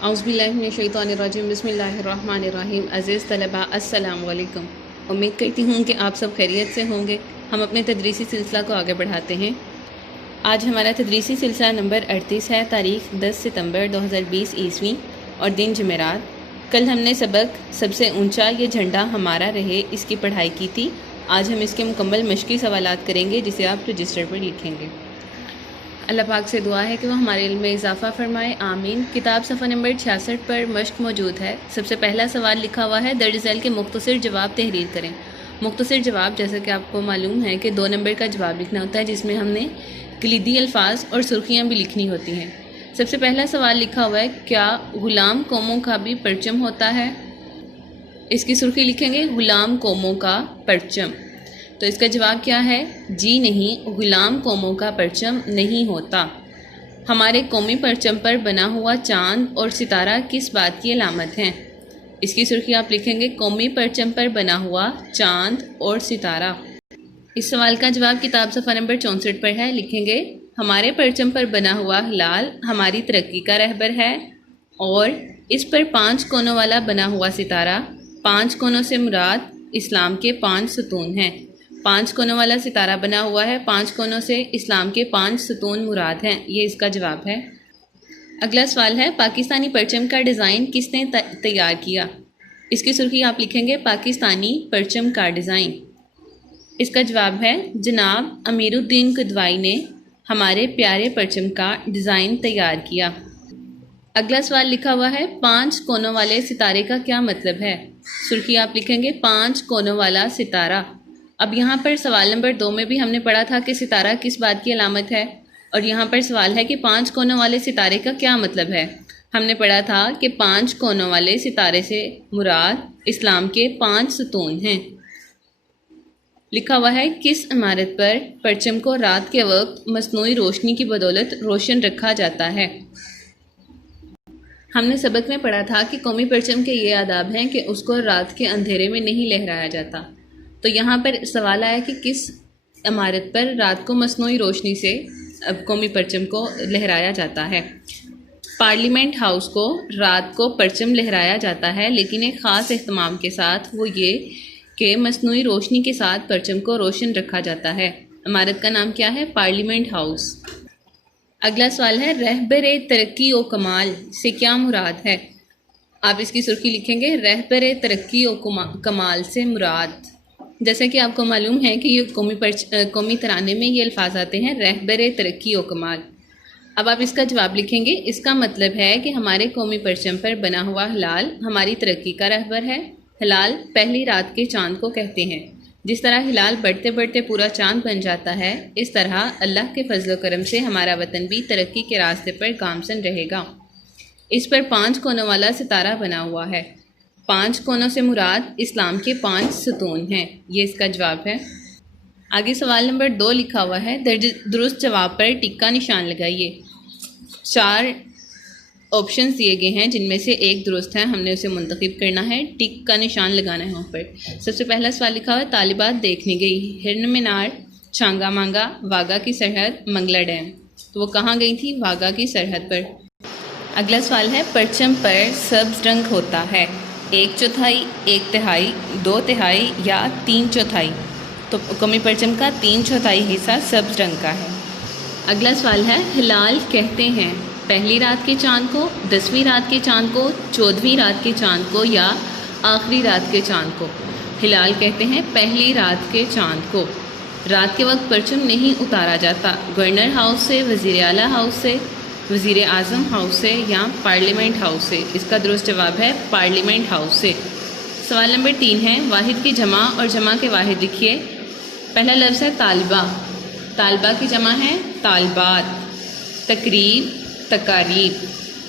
اعوذ باللہ من الشیطان الرجیم، بسم اللہ الرحمن الرحیم۔ عزیز طلباء السلام علیکم، امید کرتی ہوں کہ آپ سب خیریت سے ہوں گے۔ ہم اپنے تدریسی سلسلہ کو آگے بڑھاتے ہیں۔ آج ہمارا تدریسی سلسلہ نمبر 38 ہے، تاریخ 10 ستمبر 2020 عیسوی اور دن جمعرات۔ کل ہم نے سب سے اونچا یہ جھنڈا ہمارا رہے اس کی پڑھائی کی تھی۔ آج ہم اس کے مکمل مشقی سوالات کریں گے جسے آپ رجسٹر پر لکھیں گے۔ اللہ پاک سے دعا ہے کہ وہ ہمارے علم میں اضافہ فرمائے، آمین۔ کتاب صفحہ نمبر 66 پر مشق موجود ہے۔ سب سے پہلا سوال لکھا ہوا ہے، درج ذیل کے مختصر جواب تحریر کریں۔ مختصر جواب جیسا کہ آپ کو معلوم ہے کہ 2 نمبر کا جواب لکھنا ہوتا ہے، جس میں ہم نے کلیدی الفاظ اور سرخیاں بھی لکھنی ہوتی ہیں۔ سب سے پہلا سوال لکھا ہوا ہے، کیا غلام قوموں کا بھی پرچم ہوتا ہے؟ اس کی سرخی لکھیں گے، غلام قوموں کا پرچم۔ تو اس کا جواب کیا ہے؟ جی نہیں، غلام قوموں کا پرچم نہیں ہوتا۔ ہمارے قومی پرچم پر بنا ہوا چاند اور ستارہ کس بات کی علامت ہیں؟ اس کی سرخی آپ لکھیں گے، قومی پرچم پر بنا ہوا چاند اور ستارہ۔ اس سوال کا جواب کتاب صفحہ نمبر 64 پر ہے، لکھیں گے، ہمارے پرچم پر بنا ہوا ہلال ہماری ترقی کا رہبر ہے، اور اس پر 5 کونوں والا بنا ہوا ستارہ، 5 کونوں سے مراد اسلام کے 5 ستون ہیں۔ 5 کونوں والا ستارہ بنا ہوا ہے، 5 کونوں سے اسلام کے 5 ستون مراد ہیں، یہ اس کا جواب ہے۔ اگلا سوال ہے، پاکستانی پرچم کا ڈیزائن کس نے تیار کیا؟ اس کی سرخی آپ لکھیں گے، پاکستانی پرچم کا ڈیزائن۔ اس کا جواب ہے، جناب امیر الدین کدوائی نے ہمارے پیارے پرچم کا ڈیزائن تیار کیا۔ اگلا سوال لکھا ہوا ہے، 5 کونوں والے ستارے کا کیا مطلب ہے؟ سرخی آپ لکھیں گے، 5 کونوں والا ستارہ۔ اب یہاں پر سوال نمبر 2 میں بھی ہم نے پڑھا تھا کہ ستارہ کس بات کی علامت ہے، اور یہاں پر سوال ہے کہ 5 کونوں والے ستارے کا کیا مطلب ہے۔ ہم نے پڑھا تھا کہ 5 کونوں والے ستارے سے مراد اسلام کے 5 ستون ہیں۔ لکھا ہوا ہے، کس عمارت پر پرچم کو رات کے وقت مصنوعی روشنی کی بدولت روشن رکھا جاتا ہے؟ ہم نے سبق میں پڑھا تھا کہ قومی پرچم کے یہ آداب ہیں کہ اس کو رات کے اندھیرے میں نہیں لہرایا جاتا۔ تو یہاں پر سوال آیا کہ کس عمارت پر رات کو مصنوعی روشنی سے قومی پرچم کو لہرایا جاتا ہے؟ پارلیمنٹ ہاؤس کو رات کو پرچم لہرایا جاتا ہے، لیکن ایک خاص اہتمام کے ساتھ، وہ یہ کہ مصنوعی روشنی کے ساتھ پرچم کو روشن رکھا جاتا ہے۔ عمارت کا نام کیا ہے؟ Parliament house. اگلا سوال ہے، رہبر ترقی و کمال سے کیا مراد ہے؟ آپ اس کی سرخی لکھیں گے، رہبر ترقی و کمال سے مراد۔ جیسا کہ آپ کو معلوم ہے کہ یہ قومی ترانے میں یہ الفاظ آتے ہیں، رہبر ترقی و کمال۔ اب آپ اس کا جواب لکھیں گے، اس کا مطلب ہے کہ ہمارے قومی پرچم پر بنا ہوا ہلال ہماری ترقی کا رہبر ہے۔ ہلال پہلی رات کے چاند کو کہتے ہیں۔ جس طرح ہلال بڑھتے بڑھتے پورا چاند بن جاتا ہے، اس طرح اللہ کے فضل و کرم سے ہمارا وطن بھی ترقی کے راستے پر گامزن رہے گا۔ اس پر 5 کونوں والا ستارہ بنا ہوا ہے۔ 5 کونوں سے مراد اسلام کے 5 ستون ہیں، یہ اس کا جواب ہے۔ آگے سوال نمبر 2 لکھا ہوا ہے، درست جواب پر ٹک کا نشان لگائیے۔ 4 آپشنز دیے گئے ہیں، جن میں سے ایک درست ہے، ہم نے اسے منتخب کرنا ہے، ٹک کا نشان لگانا ہے وہاں پر۔ سب سے پہلا سوال لکھا ہوا ہے، طالبات دیکھنے گئی ہرن مینار، چھانگا مانگا، واگا کی سرحد، منگلا ڈیم۔ تو وہ کہاں گئی تھی؟ واگا کی سرحد پر۔ اگلا سوال ہے، پرچم پر سبز رنگ ہوتا ہے، 1/4، 1/3، 2/3 یا 3/4؟ تو قومی پرچم کا 3/4 حصہ سبز رنگ کا ہے۔ اگلا سوال ہے، ہلال کہتے ہیں پہلی رات کے چاند کو، 10ویں رات کے چاند کو، 14ویں رات کے چاند کو، یا آخری رات کے چاند کو؟ ہلال کہتے ہیں پہلی رات کے چاند کو۔ رات کے وقت پرچم نہیں اتارا جاتا، گورنر ہاؤس سے، وزیر اعلیٰ ہاؤس سے، وزیر اعظم ہاؤس سے، یا پارلیمنٹ ہاؤس سے؟ اس کا درست جواب ہے پارلیمنٹ ہاؤس سے۔ سوال نمبر 3 ہے، واحد کی جمع اور جمع کے واحد لکھیے۔ پہلا لفظ ہے طالبہ، طالبہ کی جمع ہے طالبات۔ تقریب، تقاریب۔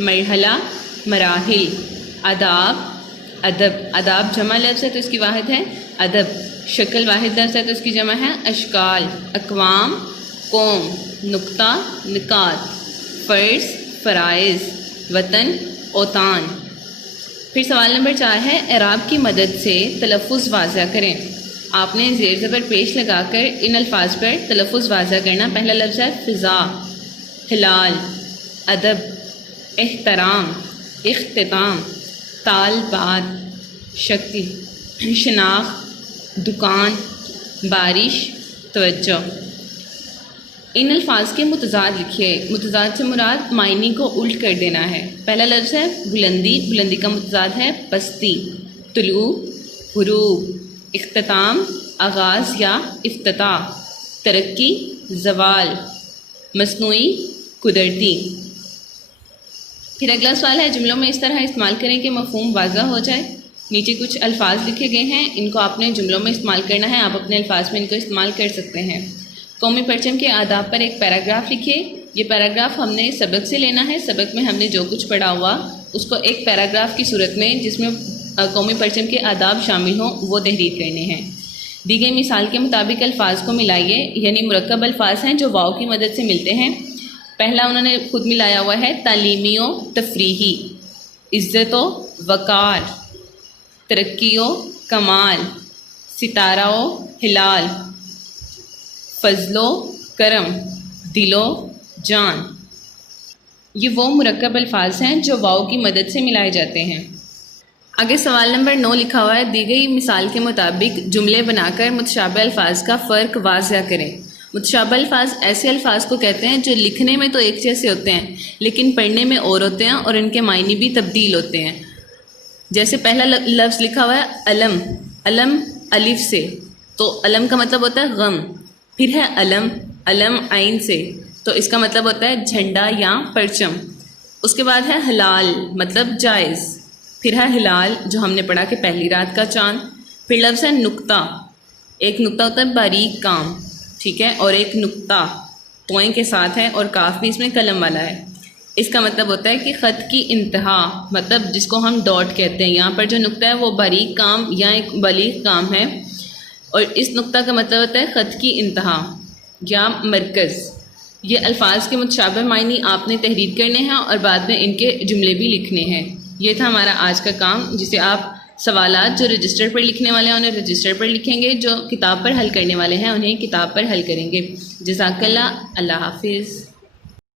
مرحلہ، مراحل۔ آداب، ادب۔ آداب جمع لفظ ہے تو اس کی واحد ہے ادب۔ شکل واحد لفظ ہے تو اس کی جمع ہے اشکال۔ اقوام، قوم۔ نقطہ، نکات۔ فرض، فرائض۔ وطن، اوطان۔ پھر سوال نمبر 4 ہے، اعراب کی مدد سے تلفظ واضح کریں۔ آپ نے زیر زبر پیش لگا کر ان الفاظ پر تلفظ واضح کرنا۔ پہلا لفظ ہے فضا، ہلال، ادب، احترام، اختتام، تال بات، شکل، شناخت، دکان، بارش، توجہ۔ ان الفاظ کے متضاد لکھیے۔ متضاد سے مراد معنی کو الٹ کر دینا ہے۔ پہلا لفظ ہے بلندی، بلندی کا متضاد ہے پستی۔ طلوع، غروب۔ اختتام، آغاز یا افتتاح۔ ترقی، زوال۔ مصنوعی، قدرتی۔ پھر اگلا سوال ہے، جملوں میں اس طرح استعمال کریں کہ مفہوم واضح ہو جائے۔ نیچے کچھ الفاظ لکھے گئے ہیں، ان کو آپ نے جملوں میں استعمال کرنا ہے، آپ اپنے الفاظ میں ان کو استعمال کر سکتے ہیں۔ قومی پرچم کے آداب پر ایک پیراگراف لکھیے۔ یہ پیراگراف ہم نے سبق سے لینا ہے، سبق میں ہم نے جو کچھ پڑھا ہوا اس کو ایک پیراگراف کی صورت میں جس میں قومی پرچم کے آداب شامل ہوں وہ تحریر کرنے ہیں۔ دی گئی مثال کے مطابق الفاظ کو ملائیے، یعنی مرکب الفاظ ہیں جو واو کی مدد سے ملتے ہیں۔ پہلا انہوں نے خود ملایا ہوا ہے تعلیمی و تفریحی، عزت و وقار، ترقی و کمال، ستارہ و ہلال، فضل و کرم، دل و جان۔ یہ وہ مرکب الفاظ ہیں جو واو کی مدد سے ملائے جاتے ہیں۔ آگے سوال نمبر 9 لکھا ہوا ہے، دی گئی مثال کے مطابق جملے بنا کر متشابہ الفاظ کا فرق واضح کریں۔ متشابہ الفاظ ایسے الفاظ کو کہتے ہیں جو لکھنے میں تو ایک جیسے ہوتے ہیں لیکن پڑھنے میں اور ہوتے ہیں اور ان کے معنی بھی تبدیل ہوتے ہیں۔ جیسے پہلا لفظ لکھا ہوا ہے علم، علم الف سے، تو علم کا مطلب ہوتا ہے غم۔ پھر ہے علم، علم عین سے، تو اس کا مطلب ہوتا ہے جھنڈا یا پرچم۔ اس کے بعد ہے حلال، مطلب جائز۔ پھر ہے ہلال جو ہم نے پڑھا کہ پہلی رات کا چاند۔ پھر لفظ ہے نقطہ، ایک نقطہ ہوتا ہے باریک کام، ٹھیک ہے، اور ایک نقطہ توئیں کے ساتھ ہے اور کاف بھی اس میں قلم والا ہے۔ اس کا مطلب ہوتا ہے کہ خط کی انتہا، مطلب جس کو ہم ڈاٹ کہتے ہیں۔ یہاں پر جو نقطہ ہے وہ باریک کام یا ایک بلیغ کام ہے، اور اس نقطہ کا مطلب ہوتا ہے خط کی انتہا یا مرکز۔ یہ الفاظ کے متشابہ معنی آپ نے تحریر کرنے ہیں اور بعد میں ان کے جملے بھی لکھنے ہیں۔ یہ تھا ہمارا آج کا کام، جسے آپ سوالات جو رجسٹر پر لکھنے والے ہیں انہیں رجسٹر پر لکھیں گے، جو کتاب پر حل کرنے والے ہیں انہیں کتاب پر حل کریں گے۔ جزاک اللہ، اللہ حافظ۔